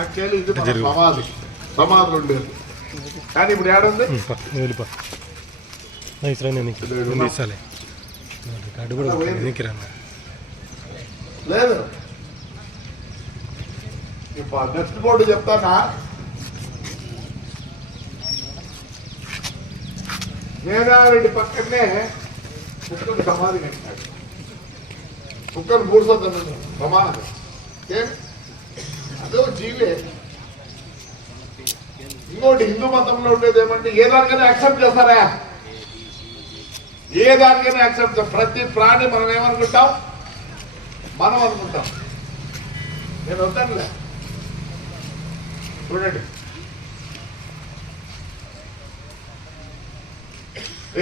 Actually ఇది సమాధులు ఉండేది, కానీ ఇప్పుడు ఏడుంది లేదు. నెక్స్ట్ బోర్డు చెప్తానా, నేనారెడ్డి పక్కనే కుక్కకు సమాధి కట్టినాడు. కుక్కను పూడ్చొద్దు సమాధి అదో జీవే. ఇంకోటి హిందూ మతంలో ఉండేది ఏమంటే ఏ దానికైనా యాక్సెప్ట్ చేస్తారా, ఏ దానికైనా యాక్సెప్ట్. ప్రతి ప్రాణి మనం ఏమనుకుంటాం, మనం అనుకుంటాం. నేను వద్దానులే, చూడండి.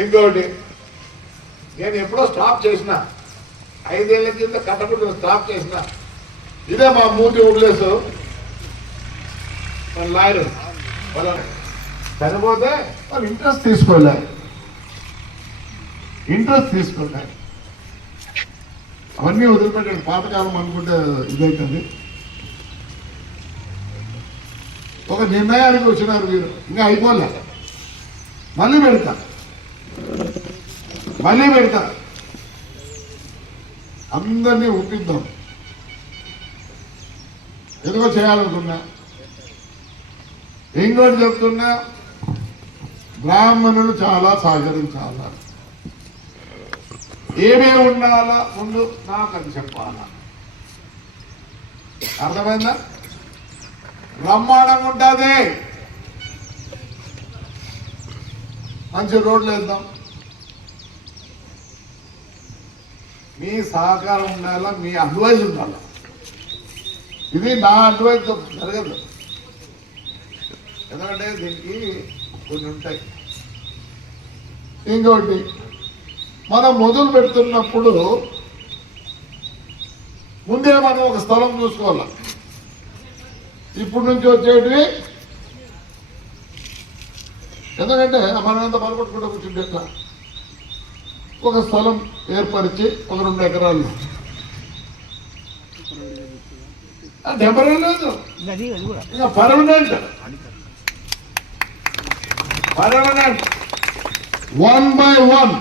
ఇంకోటి నేను ఎప్పుడో స్టాప్ చేసిన, 5 ఏళ్ల కింద కట్టకుండా స్టాప్ చేసిన. ఇదే మా మూతి వదిలేసు మన లాయర్ చనిపోతే వాళ్ళు ఇంట్రెస్ట్ తీసుకోలేరు, అవన్నీ వదిలిపెట్టాడు. పాతకాలం అనుకుంటే ఇదైతుంది. ఒక నిర్ణయానికి వచ్చినారు వీరు, ఇంకా అయిపోలే, మళ్ళీ పెడతా అందరినీ ఒప్పిద్దాం. ఎందుకో చేయాలనుకున్నా. ఇంకోటి చెప్తున్నా, బ్రాహ్మణులు చాలా సహకరించాలా, ఏమేమి ఉండాలా ముందు నాకు అది చెప్పాలా. అర్థమైందా? బ్రహ్మాండంగా ఉంటుంది. మంచి రోడ్లు వేద్దాం, మీ సహకారం ఉండాలా, మీ అడ్వైజ్ ఉండాలా. ఇది నా అడ్వైజ్ జరగదు, ఎందుకంటే దీనికి కొన్ని ఉంటాయి. ఇంకోటి మనం మొదలు పెడుతున్నప్పుడు ముందే మనం ఒక స్థలం చూసుకోవాలి. ఇప్పటి నుంచి వచ్చేటివి, ఎందుకంటే మనం ఎంత పలకొట్టుకుంటూ కూర్చుంటే ఒక స్థలం ఏర్పరిచి ఒక 2 ఎకరాలు టెంపరీ లేదు, ఇంకా పర్మనెంట్ 1 by 1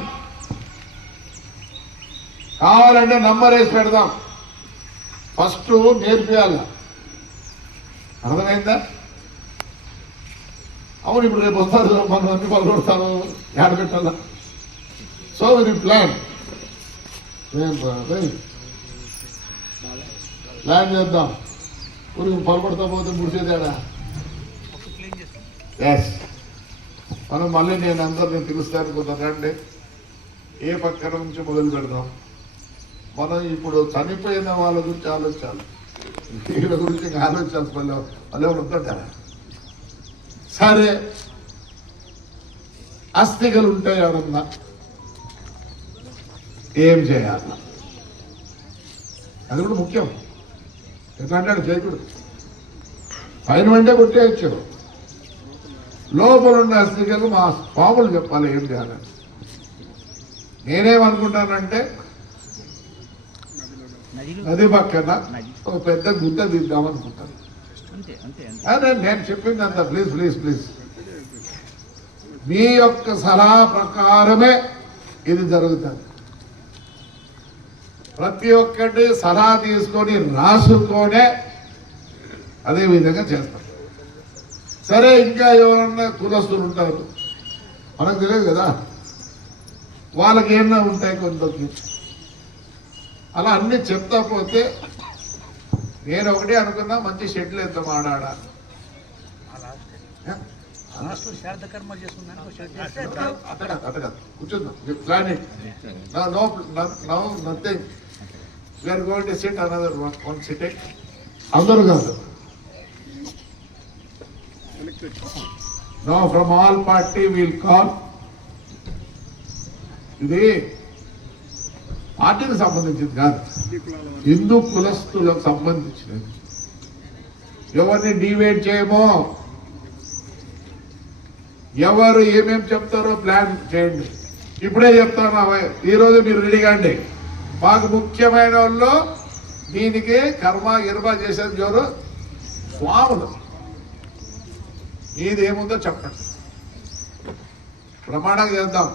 కావాలంటే నంబర్ వేసి పెడదాం. ఫస్ట్ నేర్పియాలి. అర్థమైందా? అవును, ఇప్పుడు రేపు వస్తారు మనం అన్ని పలుకొడతాను, ఏడ పెట్టాలా. సో ఇది ప్లాన్ చేద్దాం. ఊరికి పలుకొడతా పోతే ముడిచేదాడా. ఎస్, మనం మళ్ళీ నేను అందరిని పిలుస్తాను. కొందరండి ఏ పక్కన నుంచి మొదలు పెడదాం. మనం ఇప్పుడు చనిపోయిన వాళ్ళ గురించి ఆలోచించాలి, వీళ్ళ గురించి ఆలోచించాలి. మళ్ళీ ఉంటుంటారా? సరే, అస్థికలు ఉంటాయి ఎవరన్నా, ఏం చేయాలి అది కూడా ముఖ్యం. ఎట్లా అంటాడు చేయకూడదు, పైన వెంటే కొట్టేయచ్చు. లోపల ఉన్న అస్థికలు మా పాములు చెప్పాలి ఏం చేయాలని. నేనేమనుకుంటానంటే నది పక్కన ఒక పెద్ద గుంత దిద్దామనుకుంటాను. అదే నేను చెప్పింది అంత. ప్లీజ్ మీ యొక్క సలహా ప్రకారమే ఇది జరుగుతుంది. ప్రతి ఒక్కటి సలహా తీసుకొని రాసుకొనే అదే విధంగా చేస్తాం. సరే, ఇంకా ఎవరన్నా కులస్తులు ఉంటారు, మనకు తెలియదు కదా, వాళ్ళకి ఏమన్నా ఉంటాయి కొంతకి. అలా అన్ని చెప్తా పోతే నేను ఒకటే అనుకున్నా, మంచి షెడ్లు వేద్దాం ఆడాడ. కూర్చుందాం, planning nothing. We are going to sit another one sitting. అందరూ కాదు, no from all party will call. ఇది పార్టీకి సంబంధించింది కాదు, హిందూ కులస్తులకు సంబంధించినది. ఎవరిని డివైడ్ చేయమో, ఎవరు ఏమేమి చెప్తారో ప్లాన్ చేయండి. ఇప్పుడే చెప్తాను, ఈరోజు మీరు రెడీగా అండి. మాకు ముఖ్యమైన వాళ్ళు దీనికి కర్మ గిర్మ చేసేది ఎవరు? స్వాములు ఏదేముందో చెప్పండి, ప్రమాణం చేద్దాం.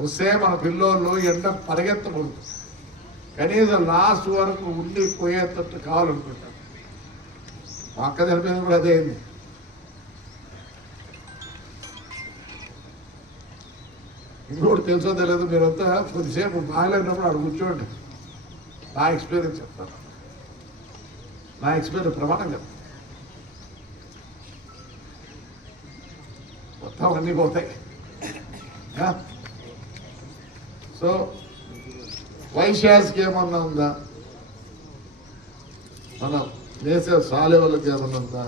వస్తే మన పిల్లోళ్ళు ఎండ పరిగెత్తకూడదు, కనీసం లాస్ట్ వరకు ఉండిపోయేటట్టు కావాలనుకుంటాం. మా అక్క చనిపోయింది కూడా అదే అయింది. ఇంకోటి తెలుసో తెలియదు, మీరంతా కొద్దిసేపు బాగాలేనప్పుడు అక్కడ కూర్చోండి, నా ఎక్స్పీరియన్స్ చెప్తాను, నా ఎక్స్పీరియన్స్ ప్రమాణం చెప్తాను. మొత్తం అన్నీ పోతాయి. సో వైశ్యాస్కి ఏమన్నా ఉందా, మనం వేసే సాలే వాళ్ళకి ఏమన్నా ఉందా?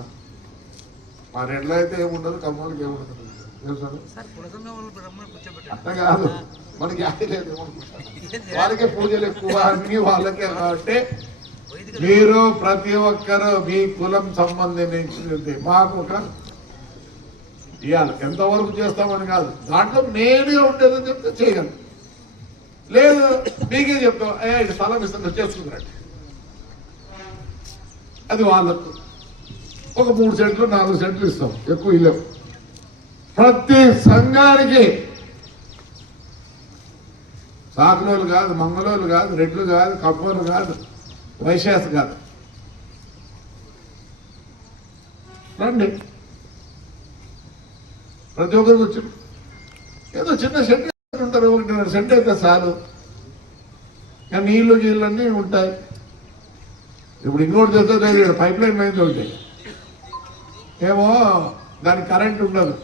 మన ఎట్లా అయితే ఏముండదు, కమ్మలకి ఏముండదు. అట్లా కాదు, మనకి అది లేదు, వాళ్ళకే పూజలు ఎక్కువ, అన్ని వాళ్ళకే. కాబట్టి మీరు ప్రతి ఒక్కరు మీ కులం సంబంధించింది మాకు ఒక ఇవ్వాలి. ఎంతవరకు చేస్తామని కాదు, దాంట్లో నేనే ఉండేదని చెప్తే చేయగలను, లేదు మీకే చెప్తాం అయ్యా ఇది స్థలం ఇస్తుంది చేసుకుంటారండి, అది వాళ్ళకు ఒక 3 సెంట్లు 4 సెంట్లు ఇస్తాం, ఎక్కువ ఇల్లేవు. ప్రతి సంఘానికి సాకులోళ్ళు కాదు, మంగళోళ్ళు కాదు, రెడ్లు కాదు, కబ్బోలు కాదు, వైశ్యాస్ కాదు, రండి. ప్రతి ఒక్కరికి వచ్చి ఏదో చిన్న సెంట్ ఉంటారు, 1.5 సెంట్ అయితే చాలు. కానీ నీళ్లు గీళ్ళన్నీ ఉంటాయి. ఇప్పుడు ఇంకోటి తెస్తుంది, పైప్ లైన్ మీద ఉంటాయి, ఏమో దానికి కరెంట్ ఉండదు.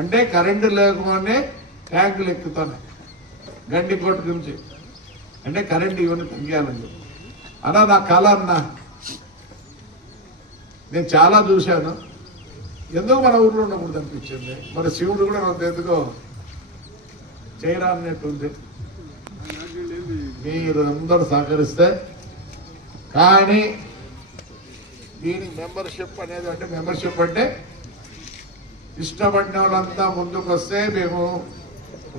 అంటే కరెంటు లేకపోతే ట్యాంకులు ఎక్కుతున్నాయి గండి కొట్టు నుంచి, అంటే కరెంట్ ఇవన్నీ తగ్గాలని అన్నా నా కళ అన్నా. నేను చాలా చూశాను, ఎందుకో మన ఊర్లో ఉండకూడదు అనిపించింది. మరి శివుడు కూడా నాకు ఎందుకో చేయరా అన్నట్టుంది. మీరు అందరూ సహకరిస్తే, కానీ దీనికి మెంబర్షిప్ అనేది, అంటే మెంబర్షిప్ అంటే ఇష్టపడిన వాళ్ళంతా ముందుకు వస్తే మేము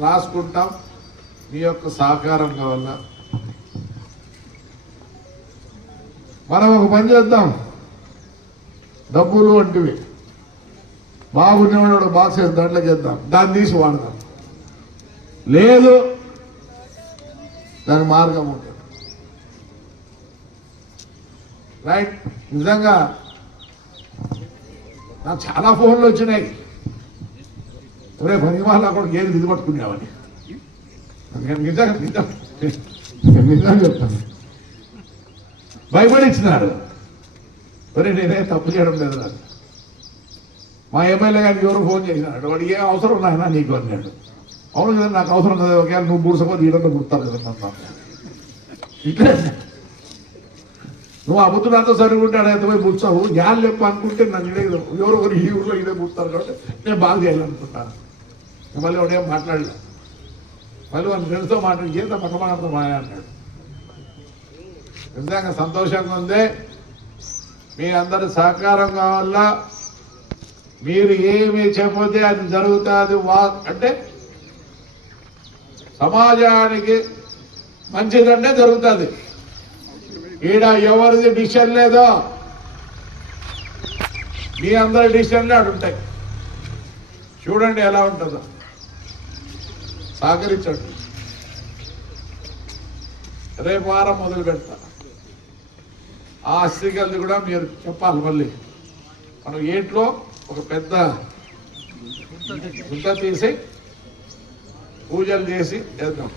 రాసుకుంటాం. మీ యొక్క సహకారం కావాలా. మనం ఒక పని చేద్దాం, డబ్బులు వంటివి బాగున్నవాడు బాక్స్ వేసి దాంట్లోకి వేద్దాం, దాన్ని తీసి వాడదాం. లేదు దాని మార్గం ఉంటుంది. రైట్. నిజంగా నాకు చాలా ఫోన్లు వచ్చినాయి, ఒరే పని వాళ్ళ అక్కడ ఏది విధి పట్టుకునేవాడిని. నిజంగా నిజంగా చెప్తాను, భయపడి ఇచ్చినారు. మరి నేనే తప్పు చేయడం లేదు. నాకు మా ఎమ్మెల్యే గారికి ఎవరు ఫోన్ చేసినాడు, వాడు ఏ అవసరం నాయనా నీకు అన్నాడు. అవును కదా, నాకు అవసరం కదా, ఒకవేళ నువ్వు బూడ్సపోతే ఈడంతా గుర్తారు కదా. ఇట్లే నువ్వు అబుద్ధులంతా సరిగుంటాడు, ఎంత పోయి బుచ్చావు గ్యాన్ లేపు అనుకుంటే నన్ను ఎవరు ఒకరు ఈ ఊళ్ళో ఇదే బుడతారు. కాబట్టి నేను బాగా చేయాలనుకుంటాను. మళ్ళీ వాడేం మాట్లాడలే. మళ్ళీ వాళ్ళ ఫ్రెండ్స్తో మాట్లాడి చేత పక్కమాటతో మాయా అన్నాడు. నిజంగా సంతోషంగా ఉంది. మీ అందరి సహకారం కావాలా. మీరు ఏమి చెప్పితే అది జరుగుతుంది. అంటే సమాజానికి మంచిదంటే జరుగుతుంది. ఈడ ఎవరిది డిసిషన్ లేదో, మీ అందరి డిసిషన్లే అడుంటాయి. చూడండి ఎలా ఉంటుందో, సహకరించండి. రేపు వారం మొదలు పెడతా. ఆ ఆస్తికల్ని కూడా మీరు చెప్పాలి. మళ్ళీ మనం ఏట్లో ఒక పెద్ద గుంత తీసి పూజలు చేసి చేద్దాం.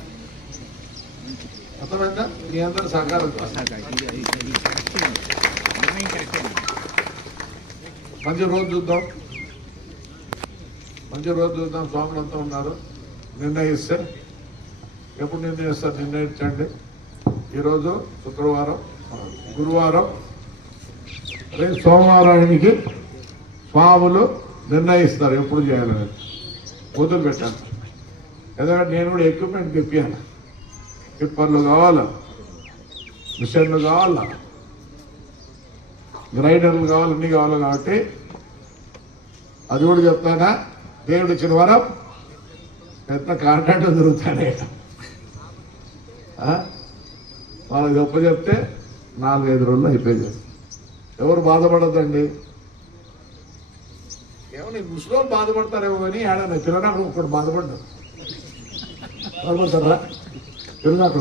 అర్థమైందా? మీ అందరూ సహకారం. మంచి రోజు చూద్దాం, మంచి రోజు చూద్దాం. స్వాములంతా ఉన్నారు. నిర్ణయిస్తే ఎప్పుడు నిర్ణయిస్తారు నిర్ణయించండి. ఈరోజు శుక్రవారం, గురువారం, రేపు సోమవారానికి స్వాములు నిర్ణయిస్తారు ఎప్పుడు చేయాలని. మొదలు పెట్టాను. ఎందుకంటే నేను కూడా ఎక్విప్మెంట్ తెప్పాను. టిప్పర్లు కావాలా, మిషన్లు కావాలా, గ్రైండర్లు కావాలి, అన్నీ కావాలి. కాబట్టి అది కూడా చెప్తానా, దేవుడు ఇచ్చిన వరం పెద్ద కాంట్రాక్ట్ దొరుకుతానే. వాళ్ళకి గొప్ప చెప్తే 4-5 రోజులు అయిపోయింది. ఎవరు బాధపడద్దండి. ఏమన్నా ముసలోళ్ళు బాధపడతారేమో కానీ ఆడన్నా పిల్లనాడు ఒకటి బాధపడ్డారు. బాధపడతారా పిల్లనాడు?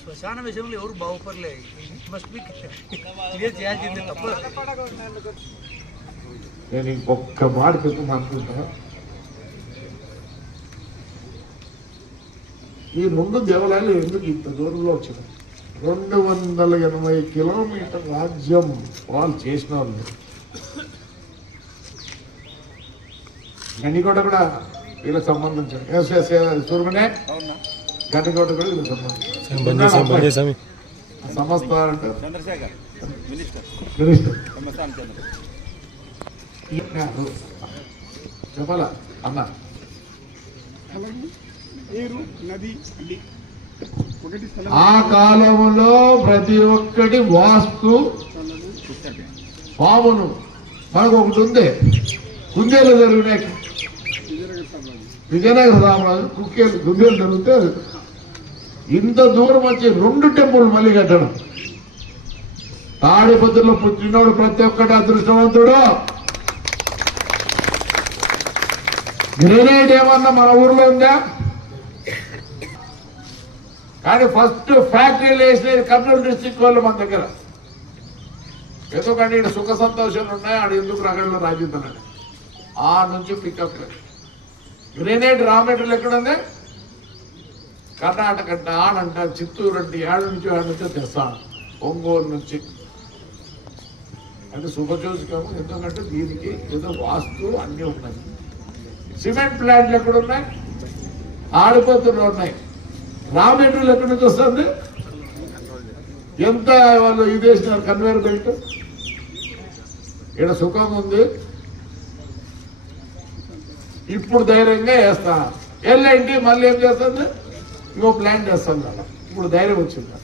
శ్మశాన విషయంలో ఎవరు బాగుపడలేదు. నేను ఇంకొక్క మాట చెప్పి అనుకుంటా. ఈ 2 దేవాలయాలు ఎందుకు ఇంత దూరంలో వచ్చినాయి? 280 కిలోమీటర్ రాజ్యం వాళ్ళు చేసిన వాళ్ళు. గండికోట కూడా వీళ్ళకి సంబంధించిన సూర్మనే గండికోట కూడా వీళ్ళకి సంబంధించిన సంస్థ అంటారు. చెప్పాలా అన్న? ఆ కాలంలో ప్రతి ఒక్కటి వాస్తు పామును మనకు ఒకటి ఉంది. కుందేలు జరిగినాయి విజయనగర సామ్రాజ్యం కుందేలు జరిగితే ఇంత దూరం వచ్చి 2 టెంపుల్ మళ్ళీ కట్టడం. తాడిపత్రిలో పుట్టినోడు ప్రతి ఒక్కటి అదృష్టవంతుడు. గ్రెనేడ్ ఏమన్నా మన ఊర్లో ఉందా? కానీ ఫస్ట్ ఫ్యాక్టరీలు వేసినది కర్నూలు డిస్టిక్ వాళ్ళు మన దగ్గర. ఎందుకంటే ఇక్కడ సుఖ సంతోషాలు ఉన్నాయి. ఆడ ఎందుకు రగడలో రాజీతున్నాడు. ఆ నుంచి పికప్ గ్రెనేడ్ రా మెటీరియల్ ఎక్కడుంది? కర్ణాటక అంటే ఆడంట, చిత్తూరు అంటే ఆడ నుంచి తెస్తాను, ఒంగోలు నుంచి. అంటే శుభచూసికము. ఎందుకంటే దీనికి ఏదో వాస్తు అన్నీ ఉన్నాయి. సిమెంట్ ప్లాంట్లు ఎక్కడున్నాయి? ఆడిపోతులు ఉన్నాయి. రా మెటీరియల్ ఎక్కడి నుంచి వస్తుంది? ఎంత వాళ్ళు ఇది వేసినారు కన్వేర్ బెల్ట్. ఇక్కడ సుఖం ఉంది. ఇప్పుడు ధైర్యంగా వేస్తా. ఎల్ఐంటి మళ్ళీ ఏం చేస్తుంది? ఇంకో ప్లాంట్ వేస్తుంది కదా. ఇప్పుడు ధైర్యం వచ్చింది.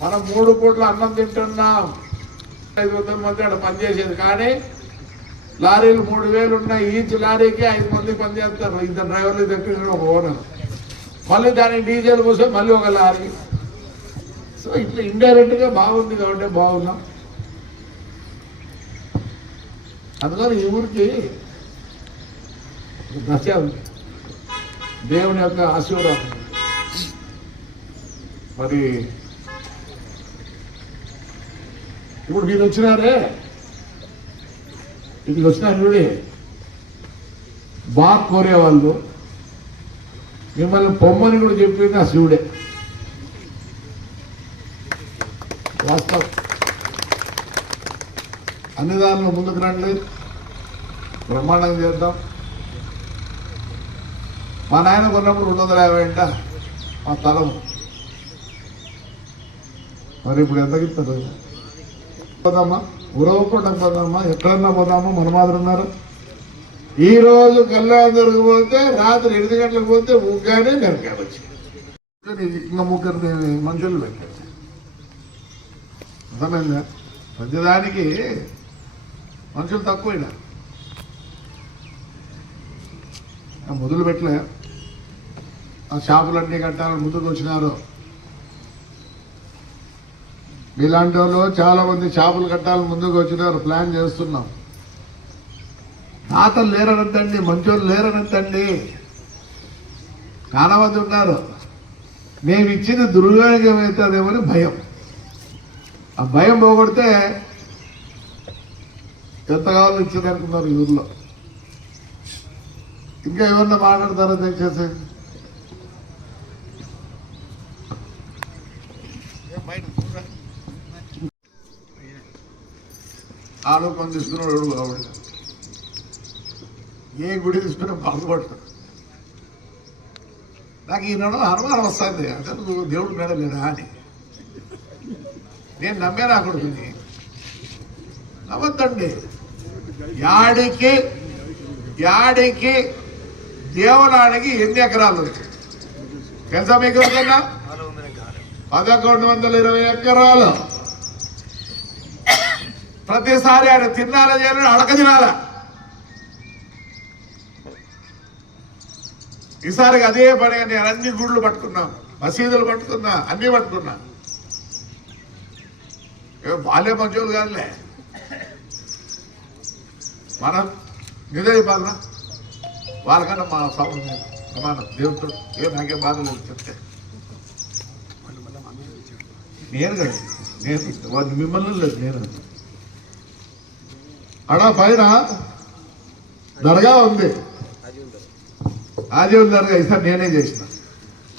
మనం 3 పూట్ల అన్నం తింటున్నాం. 500 మంది అక్కడ పనిచేసేది. కానీ లారీలు 3000 ఉన్నాయి. ఈచ్ లారీకి 5 మంది పనిచేస్తారు. 2 డ్రైవర్లు దగ్గర ఒక ఓనర్. మళ్ళీ దానికి డీజిల్ పోస్తే మళ్ళీ ఒక లారీ. సో ఇట్లా ఇండైరెక్ట్ గా బాగుంది కాబట్టి బాగున్నాం. అందుకని ఈ ఊరికి దశ ఉంది. దేవుని యొక్క ఆశీర్వాదం. మరి ఇప్పుడు మీరు వచ్చినారే, ఇక్కడికి వచ్చినారు చూడి, బాగా కోరేవాళ్ళు. మిమ్మల్ని పొమ్మని కూడా చెప్పింది ఆ శివుడే. వాస్తవం. అన్ని దానిలో ముందుకు రండి, బ్రహ్మాండంగా చేద్దాం. మా నాయన కొన్నప్పుడు 250 అంట మా స్థలము. మరి ఇప్పుడు ఎంతకి ఇస్తారు? పోదామా, ఉరవకుండా పోదామా, ఎక్కడన్నా పోదామా? మన మాదిరి ఉన్నారు. ఈ రోజు కళ్యాణం జరిగిపోతే రాత్రి 8 గంటలకు పోతే ముగ్గానే నరికాడొచ్చి ఇంకా 3 మనుషులు పెట్టారు. అర్థమైందా? ప్రతిదానికి మనుషులు తక్కువైనా మొదలు పెట్టలే. ఆ షాపులన్నీ కట్టాలని ముందుకు వచ్చినారు. ఇలాంటి వాళ్ళు చాలా మంది షాపులు కట్టాలని ముందుకు వచ్చినారు. ప్లాన్ చేస్తున్నాం. తాతలు లేరనంతండి, మంచోళ్ళు లేరనంతండి, చాలా మంది ఉన్నారు. మేము ఇచ్చింది దుర్వినియోగం అవుతుందేమని భయం. ఆ భయం పోగొడితే ఎంత కావాలో ఇచ్చింది అనుకున్నారు ఈ ఊర్లో. ఇంకా ఏమన్నా మాట్లాడతారో దయచేసి. ఆలోకం తీసుకున్నాడు కాబట్టి ఏ గుడి తీసుకున్నా బాగుపడతాడు. నాకు ఈనాడు అనుమానం వస్తుంది, అసలు దేవుడు మేడలేదా అని. నేను నమ్మే నా కొడుకుని నమ్మద్దండి. యాడికి దేవనాడికి 8 ఎకరాలు తెలుసా మీకు? 1120 ఎకరాలు. ప్రతిసారి ఆయన తిన్నారా చేయాలని అడక తినాలా. ఈసారికి అదే పనిగా నేను అన్ని గుళ్ళు పట్టుకున్నా, మసీదులు పట్టుకున్నా, అన్ని పట్టుకున్నా. వాళ్ళే మంచోళ్ళు కాదులే, మనం నిజే చెప్పాలన్నా, వాళ్ళకన్నా మా సమానం దేవుడు. నాకేం బాధ లేదు చెప్తే. నేను కదా, నేను వాళ్ళు మిమ్మల్ని లేదు, నేను అడా పైన దర్గా ఉంది, ఆజీవన్ దర్గా. ఈసారి నేనే చేసిన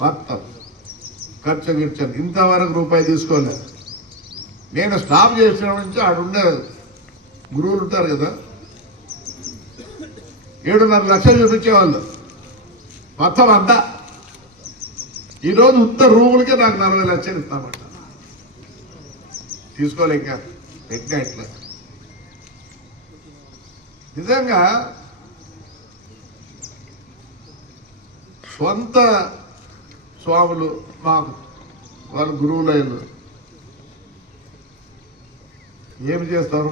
మొత్తం ఖర్చు గిర్చని, ఇంతవరకు రూపాయి తీసుకోలేదు. నేను స్టాప్ చేసిన నుంచి ఆడుండే గురువులు ఉంటారు కదా, 7.5 లక్షలు చూపించేవాళ్ళు మొత్తం అంతా. ఈరోజు ఉత్త రూములకే నాకు 40 లక్షలు ఇస్తామంట. తీసుకోలేక పెట్టినా ఇట్లా. నిజంగా సొంత స్వాములు మాకు వాళ్ళ గురువులైన ఏమి చేస్తారు?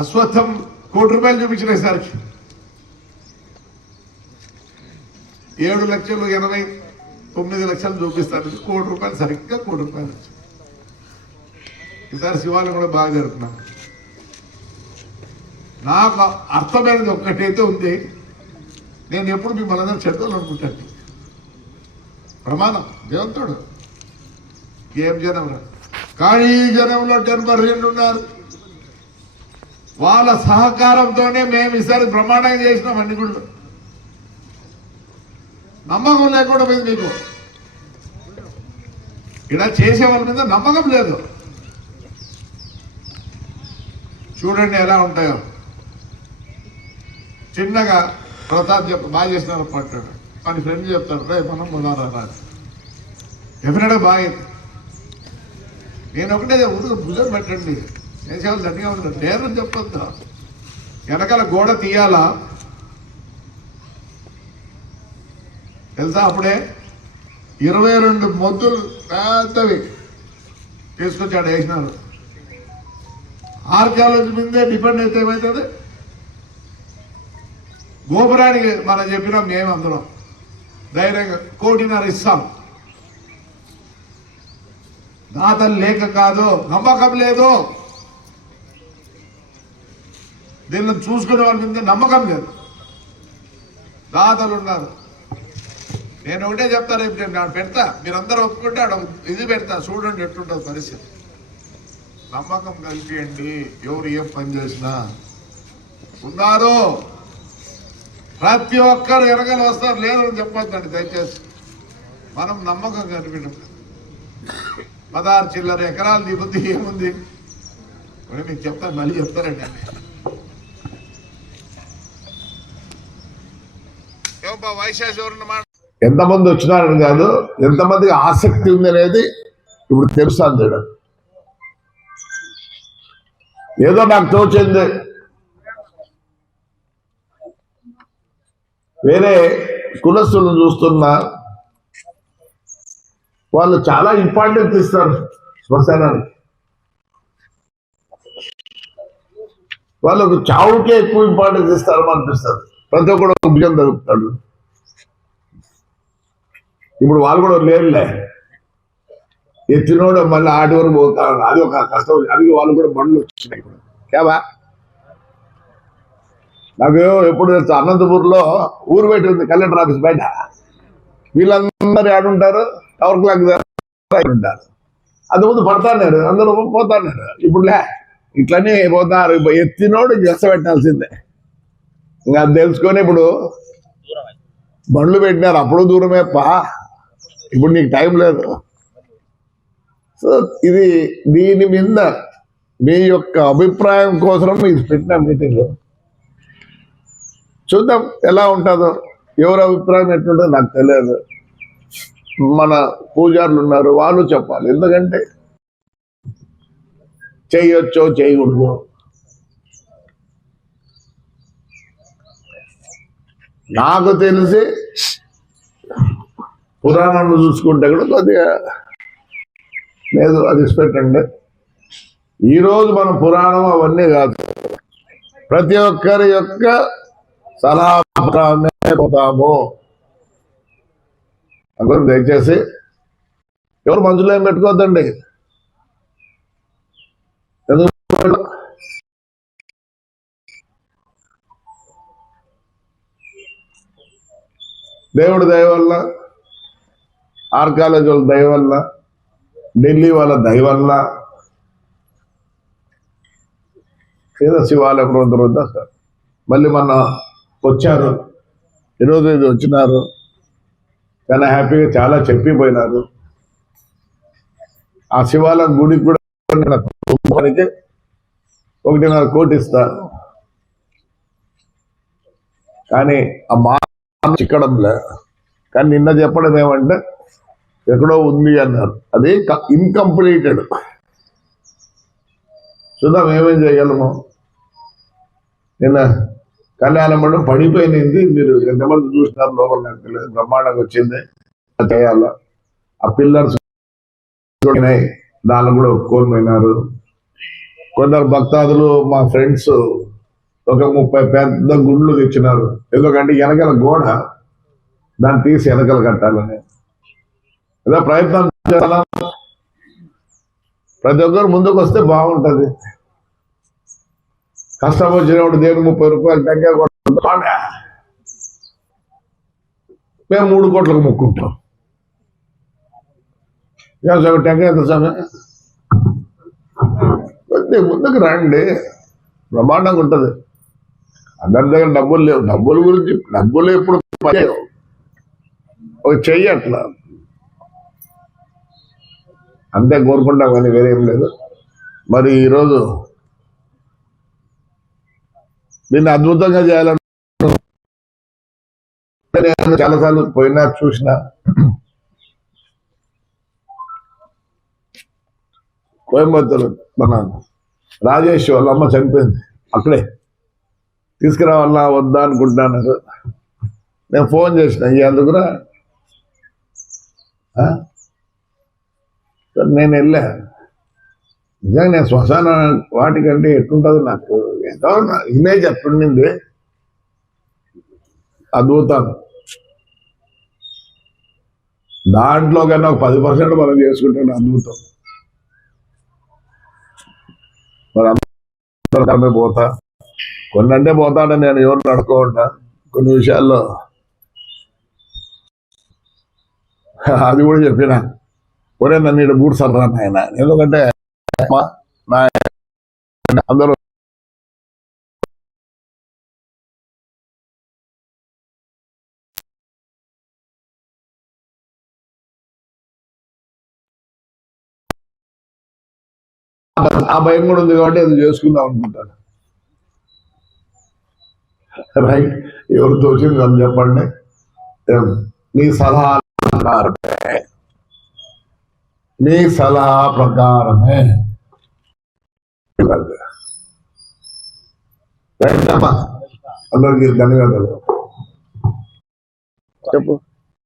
అశ్వత్థం 1 కోటి రూపాయలు చూపించిన ఈసారికి 7,89,00,000 చూపిస్తాను. 1 కోటి రూపాయలు, సరిగ్గా 1 కోటి రూపాయలు వచ్చి. ఈసారి శివాలయం కూడా బాగా జరుపుతున్నాను. నాకు అర్థమైనది ఒక్కటైతే ఉంది, నేను ఎప్పుడు మిమ్మల్ని అందరూ చెడ్డోళ్ళు అనుకుంటాను. ప్రమాణం దేవంతుడు ఏం జనం రా, కానీ ఈ జనంలో 10% ఉన్నారు. వాళ్ళ సహకారంతోనే మేము ఈసారి బ్రహ్మాండంగా చేసినాం అన్ని గుళ్ళు. నమ్మకం లేకుండా పోయింది మీకు, ఇలా చేసే వాళ్ళ మీద నమ్మకం లేదు. చూడండి ఎలా ఉంటాయో. చిన్నగా ప్రసాద్ బాగా చేసినారు పట్టాడు, మన ఫ్రెండ్ చెప్తాడు, రే మనం మొదలరా డెఫినెట్గా బాగైంది. నేను ఒకటే ఊరికి భుజం పెట్టండి, చేసేవాళ్ళు దండిగా ఉంటారు. నేను చెప్పొద్దా, వెనకాల గోడ తీయాలా తెలుసా? అప్పుడే 22 మొద్దులు పెద్దవి తీసుకొచ్చాడు, వేసినారు. ఆర్కియాలజీ మీదే డిపెండ్ అయితే ఏమవుతుంది? గోపురానికి మనం చెప్పినాం మేము అందరం ధైర్యంగా 1.5 కోటి ఇస్తాం. దాతలు లేక కాదు, నమ్మకం లేదు. దీన్ని చూసుకునే వాళ్ళ మీద నమ్మకం లేదు. దాతలు ఉన్నారు. నేను ఒకటే చెప్తా, రేపు నేను పెడతా, మీరందరూ ఒప్పుకుంటే ఆడ ఇది పెడతా, చూడండి ఎట్లుంటుంది పరిస్థితి. నమ్మకం కలిపియండి. ఎవరు ఏం పని చేసినా ఉన్నారు, ప్రతి ఒక్కరు ఎరగల వస్తారు, లేదని చెప్పొద్దండి దయచేసి. మనం నమ్మకం కనిపించం. 16 చిల్లర ఎకరాలు నీ బుద్ధి ఏముంది? మీకు చెప్తాను, మళ్ళీ చెప్తారండి. ఎంతమంది వచ్చినారని కాదు, ఎంతమందికి ఆసక్తి ఉంది అనేది ఇప్పుడు తెలుస్తుంది. ఏదో నాకు తోచింది, వేరే కులస్తులను చూస్తున్నా, వాళ్ళు చాలా ఇంపార్టెన్స్ ఇస్తారు శ్మశానానికి. వాళ్ళకు చావుకే ఎక్కువ ఇంపార్టెన్స్ ఇస్తారు అనిపిస్తుంది. ప్రతి ఒక్కడు ఒక భుజం జరుగుతాడు. ఇప్పుడు వాళ్ళు కూడా లేరులే, ఎత్తినోడు మళ్ళీ ఆటి వరకు పోతాడు. అది ఒక కష్టం. అది వాళ్ళు కూడా బండ్లు వచ్చినాయి ఇప్పుడు. కేవా నాకు ఎప్పుడు తెలుసు, అనంతపూర్లో ఊరు బయట ఉంది కలెక్టర్ ఆఫీస్ బయట. వీళ్ళందరూ ఆడుంటారు, టవర్ క్లాక్ ఉంటారు. అది ముందు పడతాన్నారు, అందరూ పోతాన్నారు. ఇప్పుడులే ఇట్లనే పోతున్నారు. ఎత్తినోడు జస్త పెట్టాల్సిందే. ఇంకా అది తెలుసుకొని ఇప్పుడు బండ్లు పెట్టినారు. అప్పుడు దూరమే పా, ఇప్పుడు నీకు టైం లేదు. సో ఇది దీని మీద మీ యొక్క అభిప్రాయం కోసం ఇది పెట్టిన మీటింగ్. చూద్దాం ఎలా ఉంటుందో. ఎవరి అభిప్రాయం ఎట్లుంటుందో నాకు తెలియదు. మన పూజారులు ఉన్నారు, వాళ్ళు చెప్పాలి. ఎందుకంటే చేయొచ్చో చేయకూడదు. నాకు తెలిసి పురాణాలు చూసుకుంటే కూడా కొద్దిగా లేదు, అది పెట్టండి. ఈరోజు మన పురాణం అవన్నీ కాదు, ప్రతి ఒక్కరి యొక్క సలహా పోతాము. అందుకని దయచేసి ఎవరు మనసులో ఏం పెట్టుకోవద్దండి. దేవుడి దయ వల్ల, ఆర్కాలజీ వాళ్ళ దయ వల్ల, ఢిల్లీ వాళ్ళ దయ వల్ల ఏదో శివాలయం వద్దా సార్ మళ్ళీ మొన్న వచ్చారు, ఈరోజు ఇది వచ్చినారు, చాలా హ్యాపీగా చాలా చెప్పిపోయినారు. ఆ శివాలయం గుడికి కూడా 1.5 కోటి ఇస్తారు. కానీ ఆ మా చిక్కడంలే. కానీ నిన్న చెప్పడం ఏమంటే ఎక్కడో ఉంది అన్నారు, అది ఇన్కంప్లీటెడ్. చూద్దాం ఏమేం చేయగలము. నిన్న కళ్యాణ మండపం పడిపోయినది, మీరు ఎంతమంది చూసినారు లోపల నాకు తెలియదు, బ్రహ్మాండంగా వచ్చింది. చేయాల ఆ పిల్లర్స్ దాన్ని కూడా ఒప్పుకొని పోయినారు. కొందరు భక్తాదులు మా ఫ్రెండ్స్ ఒక 30 పెద్ద గుండ్లు తెచ్చినారు. ఎందుకంటే వెనకాల గోడ దాన్ని తీసి వెనకాల కట్టాలని ఏదో ప్రయత్నం చేయాలా. ప్రతి ఒక్కరు ముందుకు వస్తే బాగుంటది. కష్టం వచ్చినప్పుడు దేవుడు 30 రూపాయలు టెంకాయ కొట్టాం, మేము 3 కోట్లకు మొక్కుంటాం. టెంకాయ ఎంత సమయం ముందుకు రండి, బ్రహ్మాండంగా ఉంటుంది. అందరి దగ్గర డబ్బులు లేవు, డబ్బుల గురించి డబ్బులు ఎప్పుడు ఒక చెయ్యి అట్లా అంతే కోరుకుంటాం, కానీ వేరేం లేదు. మరి ఈరోజు దీన్ని అద్భుతంగా చేయాలని నేను చాలాసార్లు పోయినా చూసిన. కోయంబత్తూరు మన రాజేష్ వాళ్ళ అమ్మ చనిపోయింది, అక్కడే తీసుకురావాలా వద్దా అనుకుంటున్నారు. నేను ఫోన్ చేసిన, అందుకురా నేను వెళ్ళా. నిజంగా నేను శ్మశాన వాటికంటే ఎట్టుంటుంది నాకు ఏదో ఇమేజ్ ఎట్టుండింది, అద్భుతం. దాంట్లో కన్నా ఒక 10% మనం చేసుకుంటే అద్భుతం. మరి అందరూ పోతా, కొన్ని అంటే పోతాడని నేను ఎవరు నడుకోకుండా, కొన్ని విషయాల్లో అది కూడా చెప్పిన ఒరే నన్ను ఇక్కడ బూడ్సర్రా నాయన, ఎందుకంటే అందరూ ఆ భయం కూడా ఉంది కాబట్టి అది చేసుకుందాం అనుకుంటాను. రైట్, ఎవరు తోచింది అని చెప్పండి. మీ సలహా ప్రకారమే, మీ సలహా ప్రకారమే. అందరికీ ధన్యవాదాలు. చెప్పు.